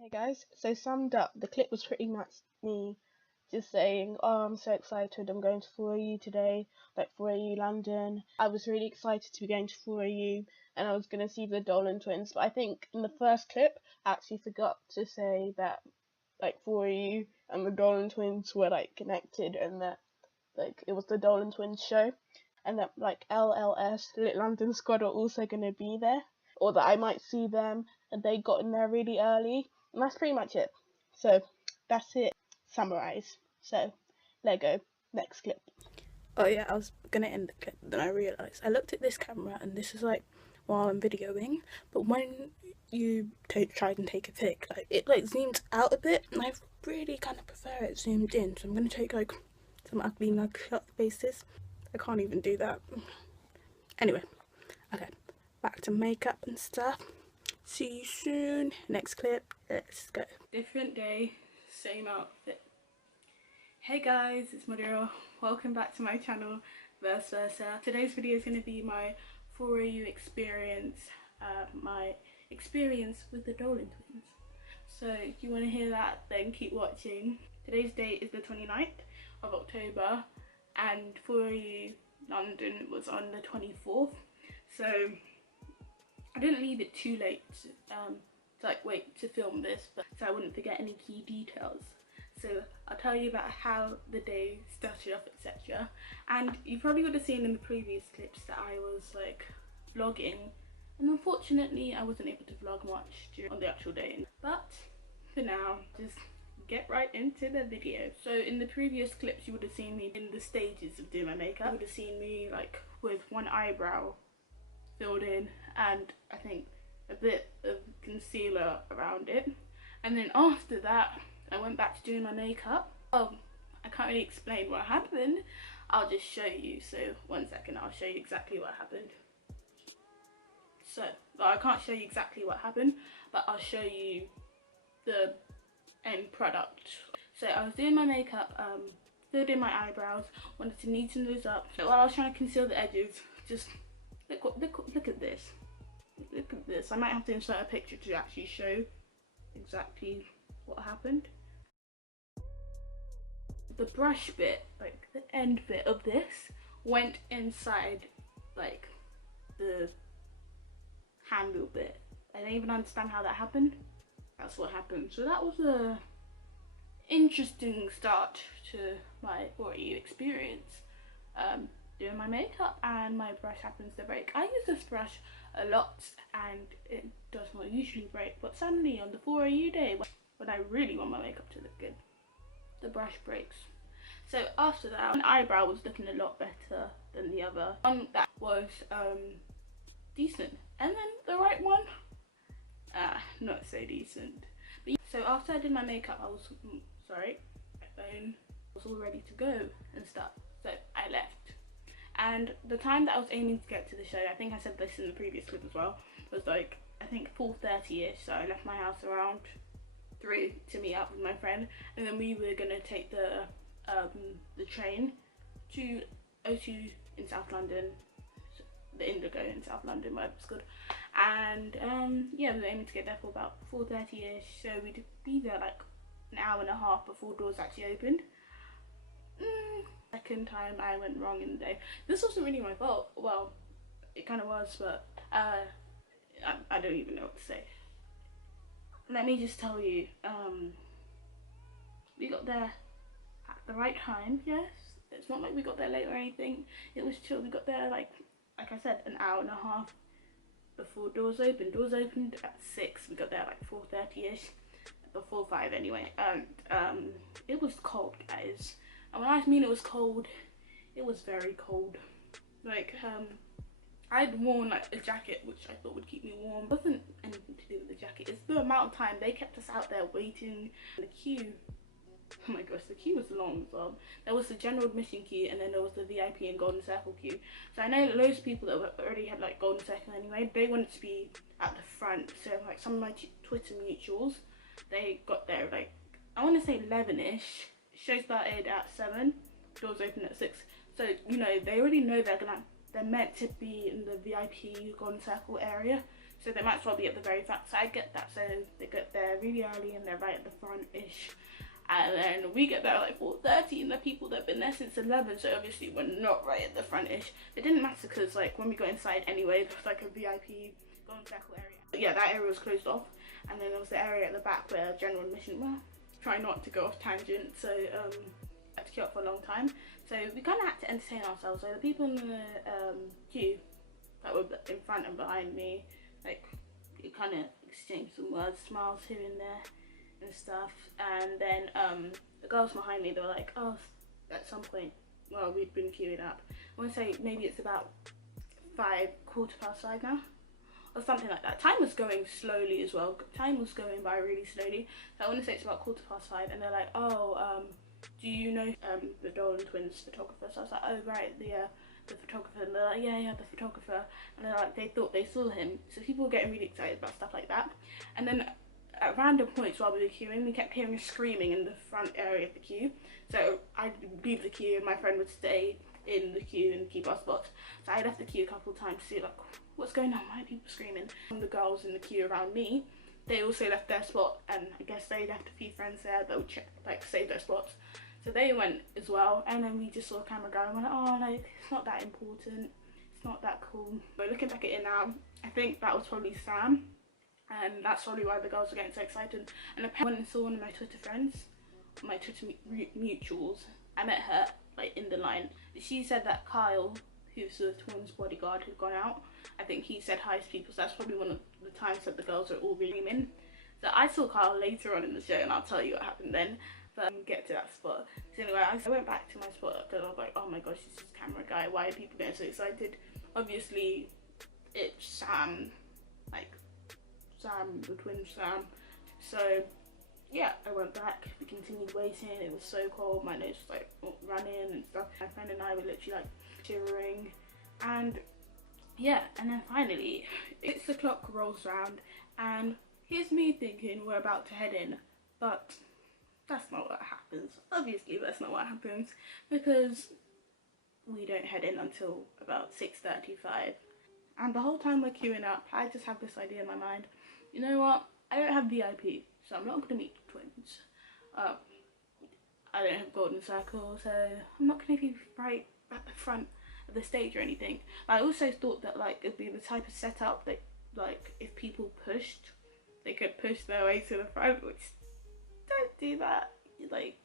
Okay guys, so summed up, the clip was pretty much me just saying, oh, I'm so excited, I'm going to 4AU today, like 4AU London. I was really excited to be going to 4AU and I was going to see the Dolan twins, but I think in the first clip I actually forgot to say that like 4AU and the Dolan twins were like connected, and that like it was the Dolan twins show, and that like LLS, Lit London Squad, are also going to be there, or that I might see them and they got in there really early. And that's pretty much it. So that's it. Summarize. So Lego. Next clip. Oh yeah, I was gonna end the clip, then I realised I looked at this camera and this is like while I'm videoing, but when you try and take a pic, like it like zooms out a bit, and I really kind of prefer it zoomed in. So I'm gonna take like some ugly mug shot faces. I can't even do that. Anyway, okay, back to makeup and stuff. See you soon. Next clip. Let's go. Different day, same outfit. Hey guys, it's Maduro. Welcome back to my channel, Verseversa. Today's video is going to be my 4AU experience, my experience with the Dolan twins. So if you want to hear that, then keep watching. Today's date is the 29th of October and 4AU London was on the 24th. So I didn't leave it too late to like wait to film this, but so I wouldn't forget any key details. So I'll tell you about how the day started off, etc. And you probably would have seen in the previous clips that I was like vlogging, and unfortunately I wasn't able to vlog much on the actual day. But for now, just get right into the video. So in the previous clips you would have seen me in the stages of doing my makeup. You would have seen me like with one eyebrow filled in and I think a bit of concealer around it, and then after that I went back to doing my makeup. Oh, I can't really explain what happened, I'll just show you. So 1 second, I'll show you exactly what happened. So well, I can't show you exactly what happened, but I'll show you the end product. So I was doing my makeup, filled in my eyebrows, wanted to neaten those up. So while I was trying to conceal the edges, just look at this. Look at this. I might have to insert a picture to actually show exactly what happened. The brush bit, like the end bit of this, went inside like the handle bit. I don't even understand how that happened. That's what happened. So that was a interesting start to my 4AU experience. Doing my makeup and my brush happens to break. I use this brush a lot and it does not usually break, but suddenly on the 4AU day when I really want my makeup to look good, the brush breaks. So after that, one eyebrow was looking a lot better than the other. One that was decent, and then the right one, not so decent. But so after I did my makeup, I was sorry, my phone was all ready to go and stuff. So I left. And the time that I was aiming to get to the show, I think I said this in the previous clip as well, was like I think 4:30ish. So I left my house around 3 to meet up with my friend, and then we were gonna take the train to O2 in South London, the Indigo in South London, whatever it's called. And yeah, we were aiming to get there for about 4:30ish. So we'd be there like an hour and a half before doors actually opened. Second time I went wrong in the day. This wasn't really my fault. Well, it kind of was, but I don't even know what to say. Let me just tell you, we got there at the right time. Yes, it's not like we got there late or anything. It was chill. We got there like I said, an hour and a half before doors opened. Doors opened at 6. We got there like 4:30ish, before 5 anyway. And it was cold, guys. And when I mean it was cold, it was very cold. Like I'd worn like a jacket which I thought would keep me warm. It wasn't anything to do with the jacket, it's the amount of time they kept us out there waiting. The queue, oh my gosh, the queue was long as well. There was the general admission queue, and then there was the VIP and golden circle queue. So I know that loads of people that already had like golden circle anyway, they wanted to be at the front. So like some of my Twitter mutuals, they got there like I want to say 11ish. Show started at 7, doors open at 6. So you know they already know they're meant to be in the VIP golden circle area. so they might as well be at the very front. So I get that. So they get there really early and they're right at the front-ish. And then we get there at like 4:30 and the people that have been there since 11, so obviously we're not right at the front-ish. It didn't matter because like when we got inside anyway, there was like a VIP golden circle area. But yeah, that area was closed off. And then there was the area at the back where general admission, well, try not to go off tangent, so had to queue up for a long time. So we kind of had to entertain ourselves. So the people in the queue that were in front and behind me, like, you kind of exchanged some words, smiles here and there and stuff. And then the girls behind me, they were like, oh, at some point, well, we'd been queuing up. I want to say maybe it's about 5:15 now, or something like that. Time was going slowly as well. Time was going by really slowly. So I want to say it's about 5:15, and they're like, oh, do you know the Dolan twins photographer? So I was like, oh right, the photographer. And they're like, yeah, the photographer. And they're like, they thought they saw him. So people were getting really excited about stuff like that. And then at random points while we were queuing, we kept hearing screaming in the front area of the queue. So I'd leave the queue and my friend would stay in the queue and keep our spots. So I left the queue a couple of times to see like, what's going on? Why are people screaming? And the girls in the queue around me, they also left their spot, and I guess they left a few friends there that would check, like, save their spots. So they went as well, and then we just saw a camera guy and went, oh, like, it's not that important, it's not that cool. But looking back at it now, I think that was probably Sam, and that's probably why the girls were getting so excited. And apparently, when I saw one of my Twitter friends, my Twitter mutuals, I met her, like, in the line. She said that Kyle, who's the twins bodyguard who'd gone out, I think he said hi to people, so that's probably one of the times that the girls are all really in. So I saw Kyle later on in the show, and I'll tell you what happened then, but get to that spot. So anyway, I went back to my spot because I was like, oh my gosh, this is camera guy, why are people getting so excited? Obviously it's Sam, like Sam, the twin Sam. So yeah, I went back, we continued waiting, it was so cold, my nose was like running and stuff. My friend and I were literally like shivering, and yeah, and then finally 6 o'clock rolls round, and here's me thinking we're about to head in, but that's not what happens. Obviously that's not what happens, because we don't head in until about 6:35. And the whole time we're queuing up, I just have this idea in my mind, you know what, I don't have VIP, so I'm not going to meet the twins. I don't have golden circle, so I'm not going to be right at the front of the stage or anything. I also thought that like it'd be the type of setup that like if people pushed, they could push their way to the front, which don't do that. Like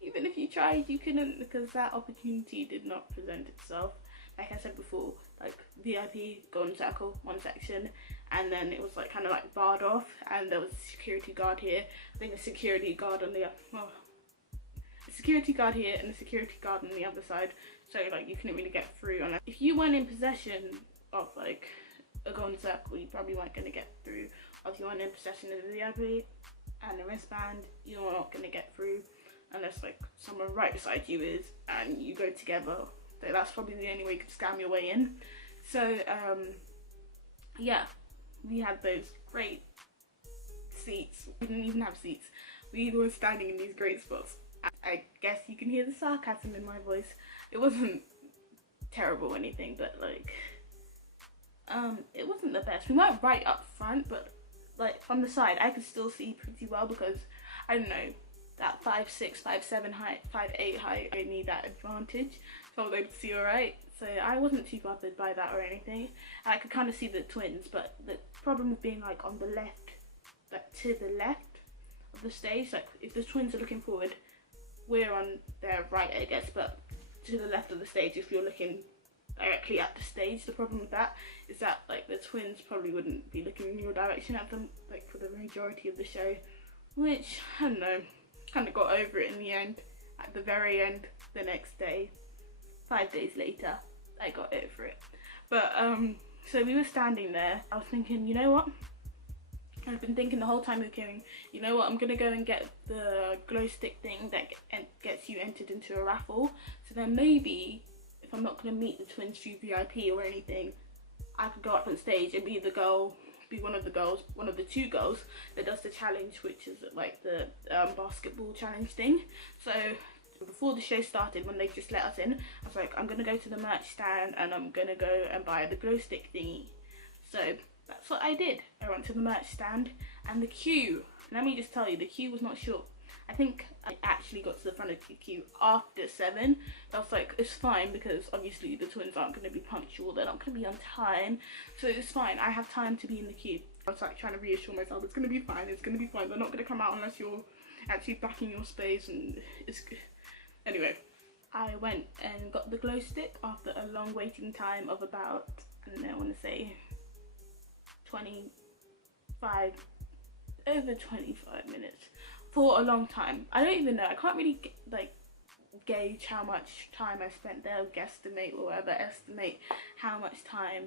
even if you tried, you couldn't, because that opportunity did not present itself. Like I said before, like VIP, golden circle, one section, and then it was like kind of like barred off, and there was a security guard here. I think a security guard on the a security guard here and a security guard on the other side. So like you couldn't really get through. And if you weren't in possession of like a golden circle, you probably weren't going to get through. Or if you weren't in possession of the VIP and the wristband, you're not going to get through unless like someone right beside you is, and you go together. So that's probably the only way you could scam your way in. So yeah, we had those great seats. We didn't even have seats. We were standing in these great spots. I guess you can hear the sarcasm in my voice. It wasn't terrible or anything, but like it wasn't the best. We weren't right up front, but like from the side I could still see pretty well, because I don't know, that 5'6", 5'7" height, 5'8" height, I need that advantage, so I was able to see alright. So I wasn't too bothered by that or anything. And I could kind of see the twins, but the problem with being like on the left, like to the left of the stage, like if the twins are looking forward, we're on their right, I guess, but to the left of the stage, if you're looking directly at the stage, the problem with that is that like the twins probably wouldn't be looking in your direction at them, like for the majority of the show, which I don't know, kind of got over it in the end. At the very end, the next day, 5 days later, I got over it. But so we were standing there. I was thinking, you know what, I've been thinking the whole time we were queuing, you know what, I'm gonna go and get the glow stick thing that gets you entered into a raffle. So then maybe if I'm not gonna meet the twins through VIP or anything, I could go up on stage and be one of the two girls that does the challenge, which is like the basketball challenge thing. So before the show started, when they just let us in, I was like, I'm gonna go to the merch stand and I'm gonna go and buy the glow stick thingy. So that's So I did. I went to the merch stand, and the queue, let me just tell you, the queue was not short. I think I actually got to the front of the queue after 7. I was like, it's fine, because obviously the twins aren't going to be punctual, they're not going to be on time, so it's fine, I have time to be in the queue. I was like trying to reassure myself, it's going to be fine, it's going to be fine, they're not going to come out unless you're actually back in your space, and it's good. Anyway, I went and got the glow stick after a long waiting time of about, I don't know, I want to say over 25 minutes. For a long time. I don't even know, I can't really like gauge how much time I spent there, guesstimate or whatever, estimate how much time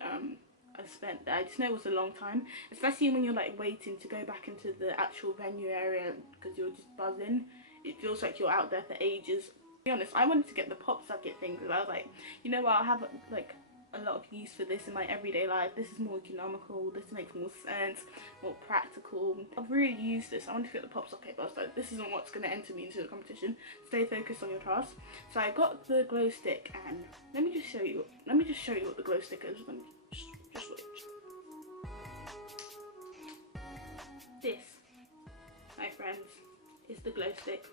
I spent there. I just know it was a long time, especially when you're like waiting to go back into the actual venue area because you're just buzzing. It feels like you're out there for ages. To be honest, I wanted to get the pop socket thing because I was like, you know what, I'll have like a lot of use for this in my everyday life. This is more economical, this makes more sense, more practical. I've really used this. I wanted to get the pop socket, but I was like, this isn't what's going to enter me into the competition. Stay focused on your task. So I got the glow stick, and let me just show you what the glow stick is. Just wait. This, my friends, is the glow stick.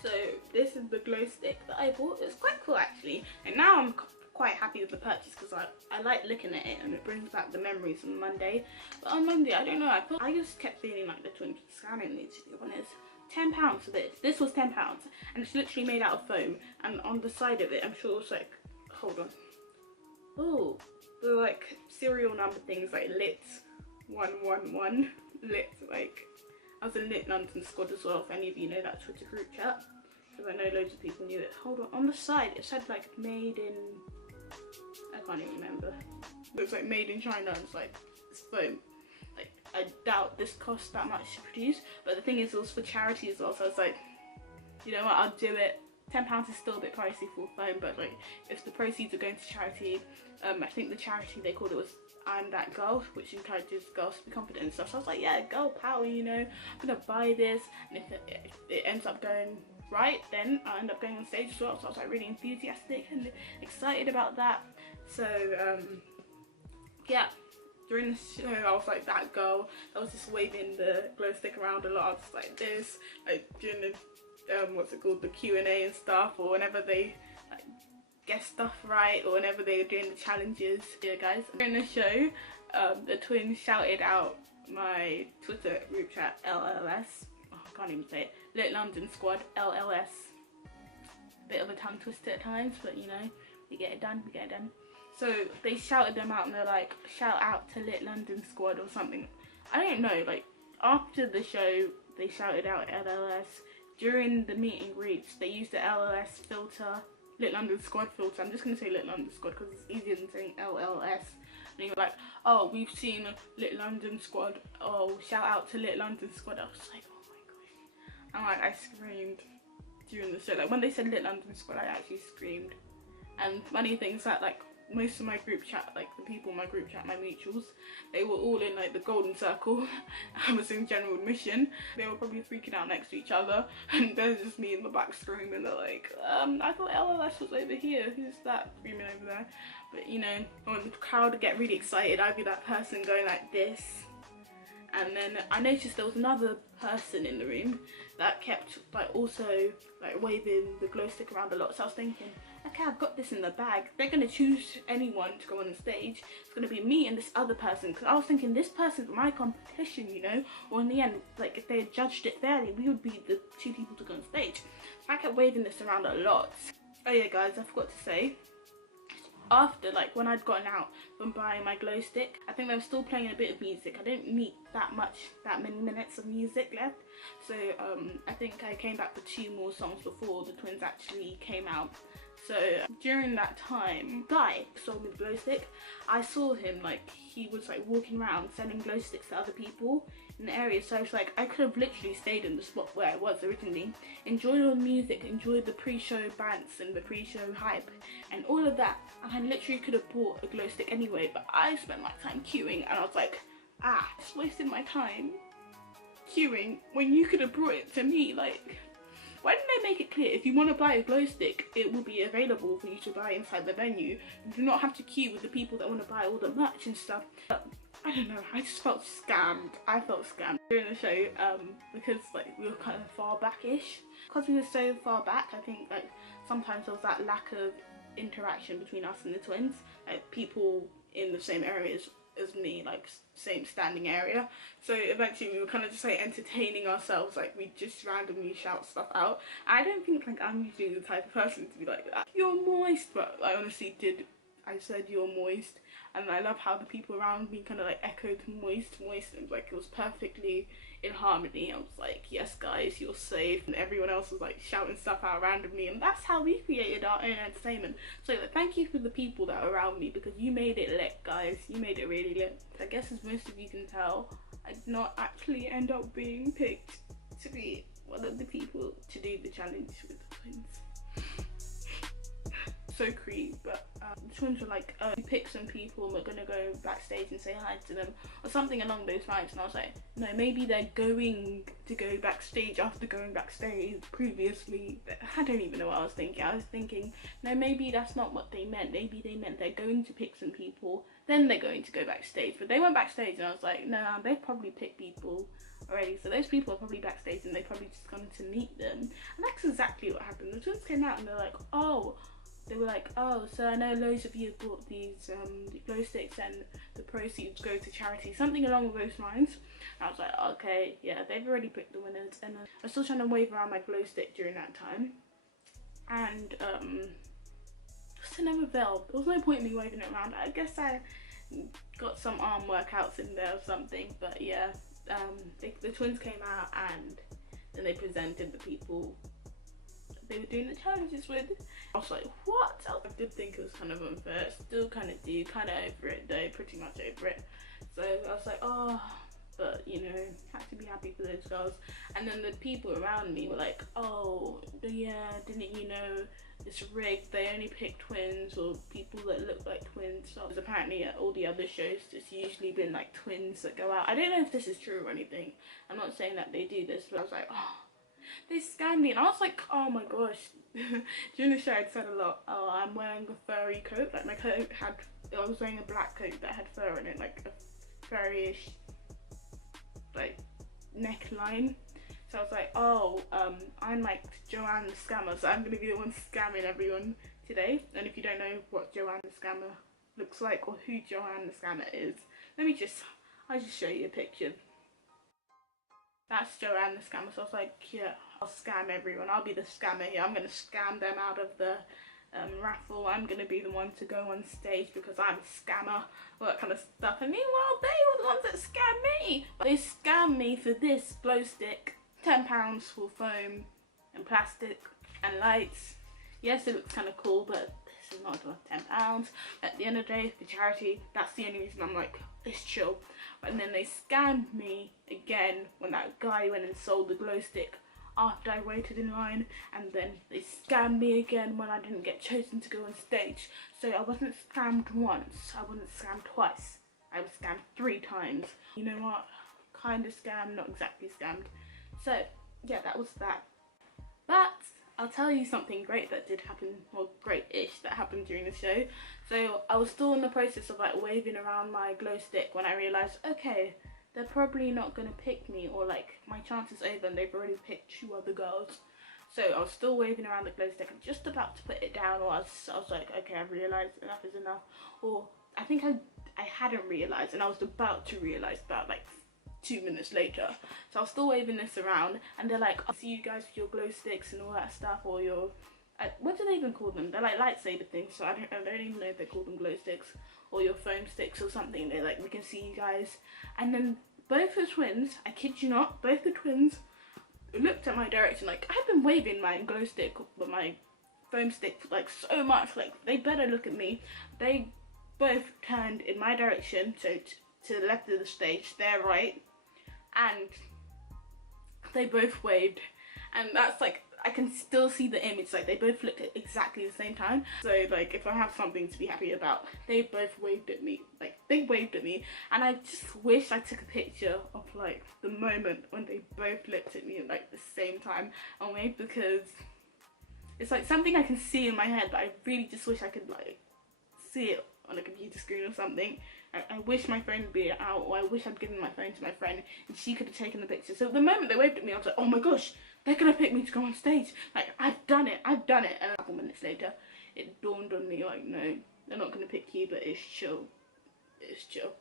So this is the glow stick that I bought. It's quite cool actually, and now I'm quite happy with the purchase because I like looking at it and it brings back the memories on Monday. But on Monday, I don't know, I just kept feeling like the twins were scamming me, to be honest. £10 for this. This was £10, and it's literally made out of foam, and on the side of it, I'm sure it's like, hold on. Oh, the like serial number things like lit 111, lit, like I was in Lit London squad as well, if any of you know that Twitter group chat, because I know loads of people knew it. Hold on the side it said like made in, I can't even remember. It was like made in China, and it's like, it's foam. Like, I doubt this costs that much to produce, but the thing is, it was for charity as well, so I was like, you know what, I'll do it. £10 is still a bit pricey for foam, but like, if the proceeds are going to charity, I think the charity they called it was I'm That Girl, which encourages girls to be confident and stuff. So I was like, yeah, girl power, you know, I'm gonna buy this, and if it ends up going right, then I end up going on stage as well. So I was like really enthusiastic and excited about that. So yeah, during the show I was like that girl. I was just waving the glow stick around a lot. I was just like this, like during the what's it called, the Q&A and stuff, or whenever they like guess stuff right, or whenever they were doing the challenges. Yeah guys, during the show the twins shouted out my Twitter group chat, LLS, oh, I can't even say it, Lit London Squad, LLS. Bit of a tongue twister at times, but you know, we get it done, we get it done. So they shouted them out, and they're like, shout out to Lit London Squad or something. I don't know, like after the show they shouted out LLS. During the meet and greets they used the LLS filter, Lit London Squad filter. I'm just going to say Lit London Squad because it's easier than saying LLS. And you're like, oh, we've seen Lit London Squad, oh, shout out to Lit London Squad. I was like, oh my gosh. And like, I screamed during the show. Like when they said Lit London Squad, I actually screamed. And funny things that like most of my group chat, like the people in my group chat, my mutuals, they were all in like the golden circle. I was in general admission. They were probably freaking out next to each other, and there's just me in the back screaming. They're like, I thought LLS was over here, who's that screaming over there? But you know, when the crowd would get really excited, I'd be that person going like this. And then I noticed there was another person in the room that kept like also like waving the glow stick around a lot. So I was thinking, okay, I've got this in the bag. They're gonna choose anyone to go on the stage. It's gonna be me and this other person, because I was thinking this person's my competition, you know, or in the end, like if they had judged it fairly, we would be the 2 people to go on stage. So I kept waving this around a lot. Oh yeah guys, I forgot to say, after, like when I'd gotten out from buying my glow stick, I think they were still playing a bit of music. I didn't meet that many minutes of music left, so I think I came back for 2 more songs before the twins actually came out. So during that time, guy sold me the glow stick. I saw him, like he was like walking around selling glow sticks to other people in the area. So I was like, I could have literally stayed in the spot where I was originally, enjoyed all the music, enjoyed the pre-show bants and the pre-show hype and all of that, and I literally could have bought a glow stick anyway. But I spent my time queuing, and I was like, just wasting my time queuing when you could have brought it to me. Like, why didn't they make it clear if you want to buy a glow stick, it will be available for you to buy inside the venue. You do not have to queue with the people that want to buy all the merch and stuff. But I don't know, I just felt scammed. I felt scammed during the show because like we were kind of far back-ish. Because we were so far back, I think like sometimes there was that lack of interaction between us and the twins. Like people in the same areas as me, like same standing area, so eventually we were kind of just like entertaining ourselves, like we just randomly shout stuff out. I don't think like I'm usually the type of person to be like that, you're moist, but I honestly did. I said you're moist, and I love how the people around me kind of like echoed moist, and like it was perfectly in harmony. I was like, yes guys, you're safe, and everyone else was like shouting stuff out randomly, and that's how we created our own entertainment. So like, thank you for the people that are around me, because you made it lit, guys. You made it really lit. I guess as most of you can tell, I did not actually end up being picked to be one of the people to do the challenge with the twins. So creepy, but the twins were like, we pick some people and we're gonna go backstage and say hi to them or something along those lines, and I was like, no, maybe they're going to go backstage after going backstage previously. I don't even know what I was thinking. I was thinking, no, maybe that's not what they meant. Maybe they meant they're going to pick some people, then they're going to go backstage. But they went backstage and I was like, no, they've probably picked people already, so those people are probably backstage and they probably just gone to meet them. And that's exactly what happened. The twins came out and they're like, they were like, oh, so I know loads of you have bought these glow sticks and the proceeds go to charity, something along those lines. And I was like, okay, yeah, they've already picked the winners. And I was still trying to wave around my glow stick during that time, and it never fell. There was no point in me waving it around. I guess I got some arm workouts in there or something, but yeah, the twins came out and then they presented the people they were doing the challenges with. I was like, what? I did think it was kind of unfair. Still kind of do, kind of over it though, pretty much over it. So I was like, oh, but you know, had to be happy for those girls. And then the people around me were like, oh yeah, didn't you know it's rigged? They only pick twins or people that look like twins. So apparently at all the other shows, it's usually been like twins that go out. I don't know if this is true or anything. I'm not saying that they do this, but I was like, oh, they scammed me. And I was like, oh my gosh. During the show I'd said a lot, oh, I'm wearing a furry coat. Like my coat had, I was wearing a black coat that had fur in it, like a furry-ish like neckline. So I was like, oh, I'm like Joanne the Scammer, so I'm gonna be the one scamming everyone today. And if you don't know what Joanne the Scammer looks like or who Joanne the Scammer is, I'll just show you a picture. That's Joanne the Scammer. So I was like, yeah, I'll scam everyone. I'll be the scammer here. I'm gonna scam them out of the raffle. I'm gonna be the one to go on stage because I'm a scammer, all that kind of stuff. And meanwhile, they were the ones that scammed me. They scammed me for this glow stick, £10 for foam and plastic and lights. Yes, it looks kind of cool, but this is not worth £10. At the end of the day, for charity, that's the only reason I'm like, it's chill. And then they scammed me again when that guy went and sold the glow stick after I waited in line, and then they scammed me again when I didn't get chosen to go on stage. So I wasn't scammed once, I wasn't scammed twice, I was scammed 3 times. You know what? Kind of scammed, not exactly scammed. So yeah, that was that. But I'll tell you something great that did happen, or great-ish that happened during the show. So I was still in the process of like waving around my glow stick when I realised, okay, they're probably not gonna pick me, or like my chance is over and they've already picked 2 other girls. So I was still waving around the glow stick and just about to put it down, or I was like, okay, I've realised enough is enough. Or I think I hadn't realised, and I was about to realise about like 2 minutes later. So I was still waving this around and they're like, I'll see you guys with your glow sticks and all that stuff, or your what do they even call them? They're like lightsaber things, so I don't even know if they call them glow sticks or your foam sticks or something. They're like, we can see you guys. And then both the twins, I kid you not, both the twins looked at my direction. Like, I've been waving my glow stick or my foam stick like so much, like they better look at me. They both turned in my direction, so to the left of the stage, their right, and they both waved. And that's like, I can still see the image, like they both looked at exactly the same time. So like if I have something to be happy about, they both waved at me, like they waved at me, and I just wish I took a picture of like the moment when they both looked at me at like the same time and waved, because it's like something I can see in my head, but I really just wish I could like see it on a computer screen or something. I wish my phone would be out, or I wish I'd given my phone to my friend and she could have taken the picture. So the moment they waved at me, I was like, oh my gosh, they're gonna pick me to go on stage. Like, I've done it. And a couple minutes later, it dawned on me, like, no, they're not gonna pick you, but it's chill. It's chill.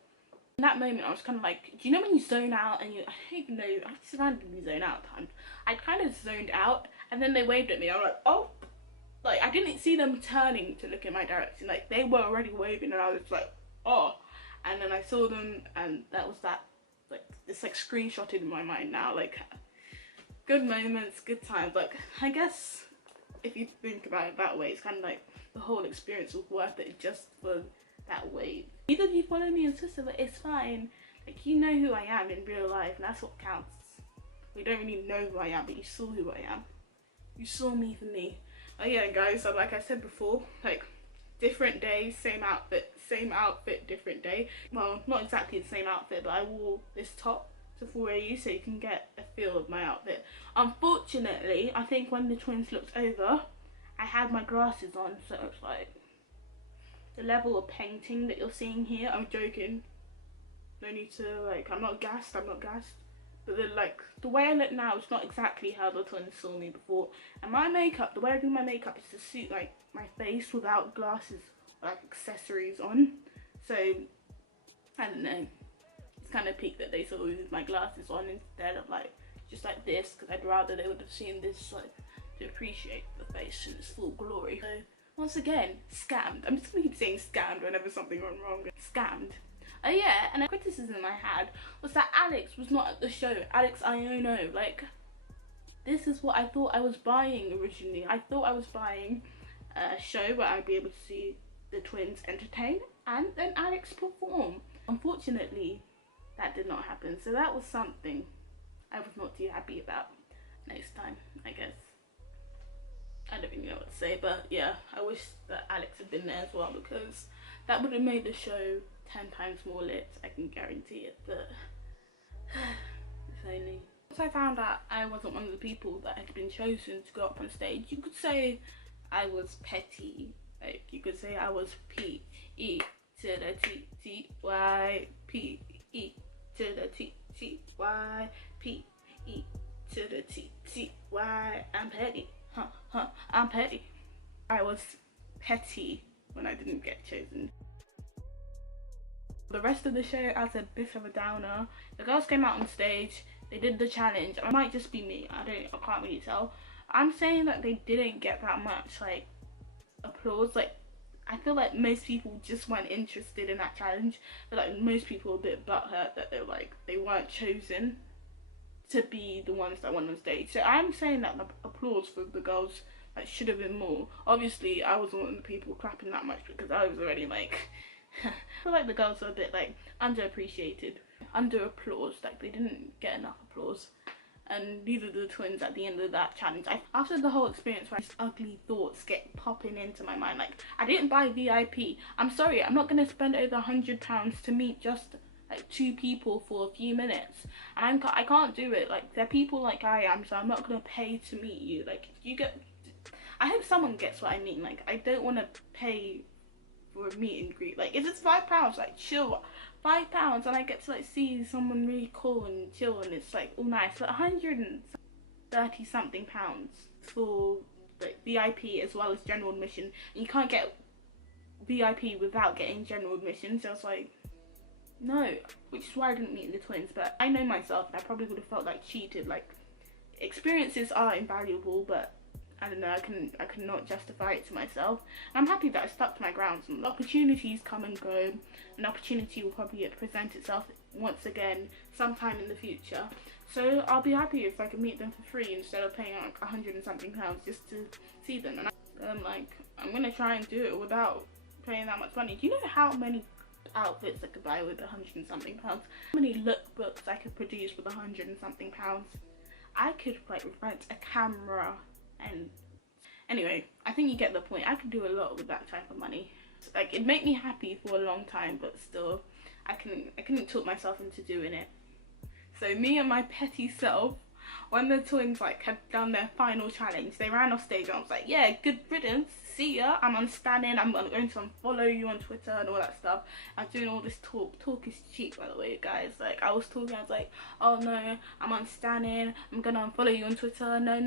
In that moment, I was kind of like, do you know when you zone out and I don't even know, I just randomly zone out at times. I kind of zoned out, and then they waved at me. I was like, oh. Like, I didn't see them turning to look in my direction. Like, they were already waving, and I was like, oh. And then I saw them, and that was that. Like, it's like screenshotted in my mind now. Like, good moments, good times. Like, I guess if you think about it that way, it's kind of like the whole experience was worth it just for that wave. Either of you follow me on Twitter, but it's fine. Like, you know who I am in real life, and that's what counts. We don't really know who I am, but you saw who I am. You saw me for me. Oh yeah, guys, so like I said before, like, different days, same outfit, different day. Well, not exactly the same outfit, but I wore this top to 4AU so you can get a feel of my outfit. Unfortunately, I think when the twins looked over, I had my glasses on, so it's like the level of painting that you're seeing here. I'm joking. No need to, like, I'm not gassed. But the way I look now is not exactly how the twins saw me before. And my makeup, the way I do my makeup is to suit like my face without glasses or like accessories on. So I don't know. It's kind of peak that they saw me with my glasses on instead of like just like this, because I'd rather they would have seen this, like, to appreciate the face in its full glory. So once again, scammed. I'm just gonna keep saying scammed whenever something went wrong. Scammed. Oh yeah, and a criticism I had was that Alex was not at the show. Alex Iono, like, this is what I thought I was buying originally. I thought I was buying a show where I'd be able to see the twins entertain and then Alex perform. Unfortunately, that did not happen. So that was something I was not too happy about. Next time, I guess. I don't really know what to say, but yeah, I wish that Alex had been there as well, because that would have made the show 10 times more lit, I can guarantee it. But if only. Once I found out I wasn't one of the people that had been chosen to go up on stage, you could say I was petty. Like, you could say I was P-E to the T-T-Y, P-E to the T-T-Y, P-E to the T-T-Y. I'm petty, I'm petty. I was petty when I didn't get chosen. The rest of the show, as a bit of a downer, the girls came out on stage, they did the challenge. It might just be me, I can't really tell. I'm saying that they didn't get that much, like, applause. Like, I feel like most people just weren't interested in that challenge, but like most people were a bit butthurt that they weren't chosen to be the ones that went on stage. So I'm saying that the applause for the girls, like, should have been more. Obviously, I wasn't one of the people clapping that much because I was already like I feel like the girls were a bit like underappreciated, under applause. Like, they didn't get enough applause, and neither did the twins at the end of that challenge. After the whole experience, where these ugly thoughts get popping into my mind, like, I didn't buy VIP. I'm sorry, I'm not gonna spend over £100 to meet just like 2 people for a few minutes, and I can't do it. Like, they're people like I am, so I'm not gonna pay to meet you. Like, you get, I hope someone gets what I mean. Like, I don't want to pay for a meet and greet. Like, if it's £5, like, chill, £5, and I get to like see someone really cool and chill, and it's like all nice. But 130 something pounds for like VIP as well as general admission, and you can't get VIP without getting general admission. So I was like, no, which is why I didn't meet the twins. But I know myself, and I probably would have felt like cheated. Like, experiences are invaluable, but I don't know, I cannot justify it to myself. And I'm happy that I stuck to my grounds. And opportunities come and go. An opportunity will probably present itself once again sometime in the future. So I'll be happy if I can meet them for free instead of paying like 100 and something pounds just to see them. And I'm like, I'm gonna try and do it without paying that much money. Do you know how many outfits I could buy with 100 and something pounds? How many lookbooks I could produce with 100 and something pounds? I could like rent a camera And anyway, I think you get the point. I could do a lot with that type of money. Like, it made me happy for a long time, but still, I couldn't talk myself into doing it. So me and my petty self, when the twins like had done their final challenge, they ran off stage and I was like, yeah, good riddance, see ya, I'm unstanding, I'm going to unfollow you on Twitter and all that stuff. I was doing all this talk is cheap, by the way, guys. Like, I was talking, I was like, oh no, I'm unstanding, I'm gonna unfollow you on Twitter, no,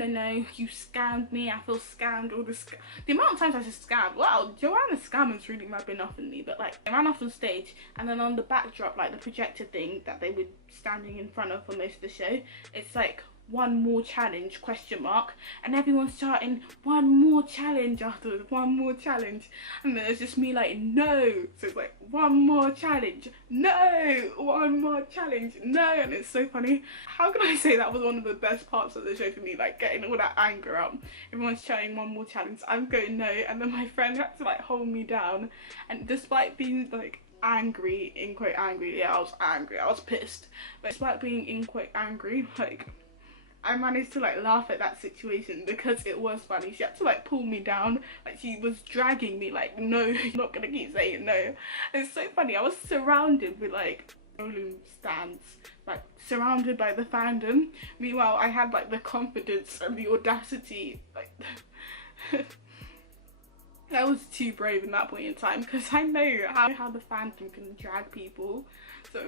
you scammed me, I feel scammed, all this. The amount of times I said scammed, wow, Joanna's scammers really rubbing off on me. But like, I ran off on stage, and then on the backdrop, like the projector thing that they were standing in front of for most of the show, it's like, one more challenge, question mark, and everyone's shouting one more challenge afterwards, one more challenge, and then it's just me like, no. So it's like, one more challenge, no, one more challenge, no. And it's so funny. How can I say that was one of the best parts of the show for me, like getting all that anger out? Everyone's shouting one more challenge, I'm going no, and then my friend had to like hold me down, and despite being like angry, in quote angry, yeah, I was angry, I was pissed, but despite being in quote angry, like, I managed to like laugh at that situation because it was funny. She had to like pull me down, like she was dragging me like, no, you're not gonna keep saying no. It's so funny. I was surrounded with like DOLAN stands, like surrounded by the fandom. Meanwhile, I had like the confidence and the audacity, like I was too brave in that point in time because I know how the fandom can drag people. So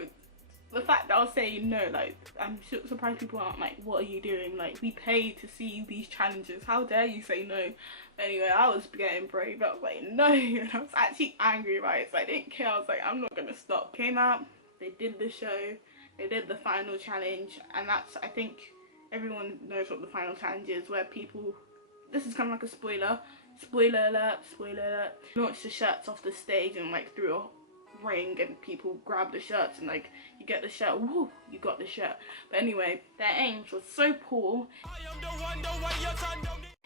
the fact that I was saying no, like, I'm surprised people aren't like, what are you doing? Like, we pay to see these challenges. How dare you say no? Anyway, I was getting brave. I was like, no. And I was actually angry about it. So I didn't care. I was like, I'm not going to stop. Came out, they did the show, they did the final challenge. And that's, I think, everyone knows what the final challenge is, where people, this is kind of like a spoiler. Spoiler alert, launched the shirts off the stage and like threw a ring, and people grab the shirts and like, you get the shirt, woo, you got the shirt. But anyway, their aims was so poor,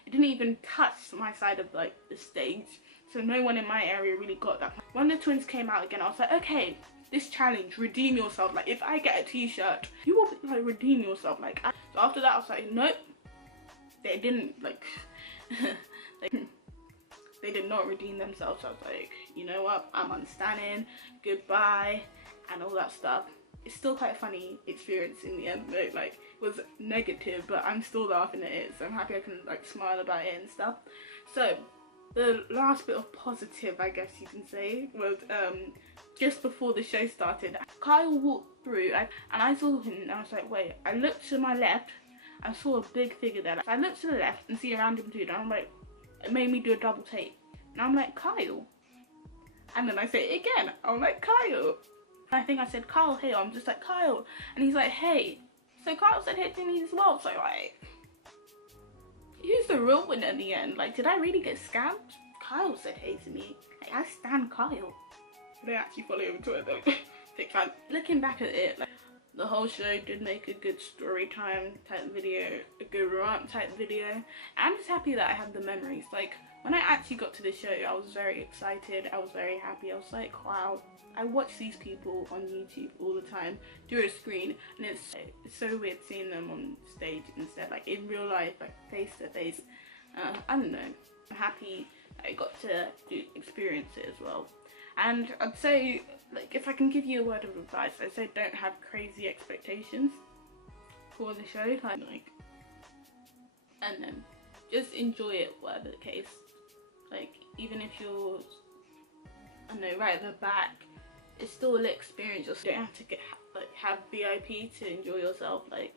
it didn't even touch my side of like the stage, so no one in my area really got that. When the twins came out again, I was like, okay, this challenge, redeem yourself. Like, if I get a t-shirt, you will like redeem yourself. Like, so after that I was like, nope, they didn't like they did not redeem themselves. So I was like, you know what, I'm unstanding, goodbye, and all that stuff. It's still quite a funny experience in the end, though. Like, it was negative, but I'm still laughing at it, so I'm happy I can like smile about it and stuff. So the last bit of positive, I guess you can say, was just before the show started, Kyle walked through and I saw him and I was like, wait, I looked to my left, I saw a big figure there. Like, I looked to the left and see a random dude, and I'm like, it made me do a double take, and I'm like, Kyle. And then I say it again, I'm like, Kyle. And I think I said, Kyle, hey, I'm just like, Kyle. And he's like, hey. So Kyle said hey to me as well. So like, who's the real winner in the end? Like, did I really get scammed? Kyle said hey to me. Like, I stan Kyle. They actually follow him on Twitter though. Big fan. Looking back at it, like, the whole show did make a good story time type video, a good rant type video. I'm just happy that I had the memories. Like, when I actually got to the show, I was very excited, I was very happy. I was like, wow, I watch these people on YouTube all the time through a screen, and it's so weird seeing them on stage instead, like in real life, like face to face. I don't know, I'm happy that I got to experience it as well. And I'd say, like, if I can give you a word of advice, I'd say don't have crazy expectations for the show. Like, and then just enjoy it, whatever the case. Like, even if you're, I don't know, right at the back, it's still an experience. You don't have to have VIP to enjoy yourself. Like,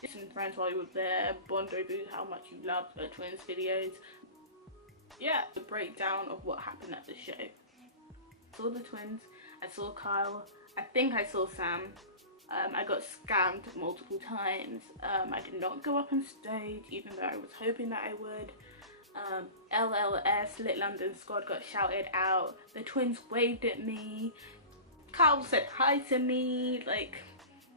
just some friends while you were there, bond over how much you loved the twins videos. Yeah, the breakdown of what happened at the show. I saw the twins, I saw Kyle, I think I saw Sam. I got scammed multiple times. I did not go up on stage, even though I was hoping that I would. LLS, Lit London Squad, got shouted out. The twins waved at me. Kyle said hi to me, like,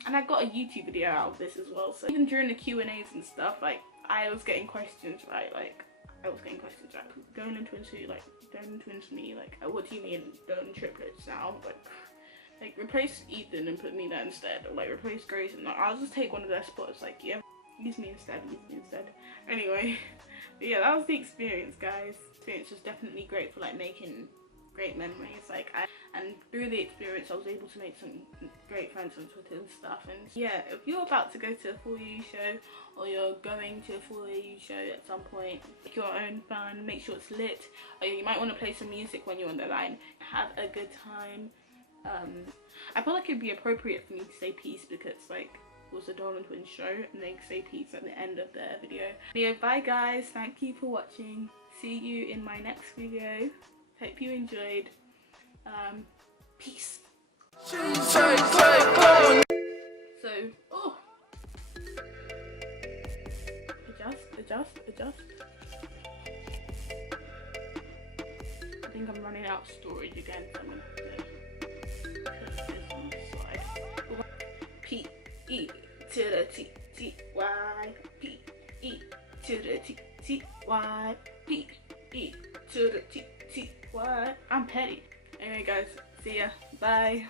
and I got a YouTube video out of this as well. So even during the Q&As and stuff, like, I was getting questions right. Dolan twins who? Like, Dolan twins me? Like, what do you mean Dolan triplets now? Like replace Ethan and put me there instead, or like replace Grace, and like, I'll just take one of their spots. Like, yeah. Use me instead. Anyway, but yeah, that was the experience, guys. Experience was definitely great for like making great memories. And through the experience I was able to make some great friends on Twitter and stuff. And yeah, if you're about to go to a full AU show, or you're going to a full AU show at some point, make your own fun, make sure it's lit, or you might want to play some music when you're on the line. Have a good time. I feel like it'd be appropriate for me to say peace because like it was a DOLAN Twins show and they say peace at the end of their video. Yeah, bye guys, thank you for watching. See you in my next video. Hope you enjoyed. Peace. So, oh, adjust. I think I'm running out of storage again, so I'm gonna have to put this on the side. P E to the T T Y. P E to the T T Y. P E to the T T Y. I'm petty. Anyway guys, see ya. Bye.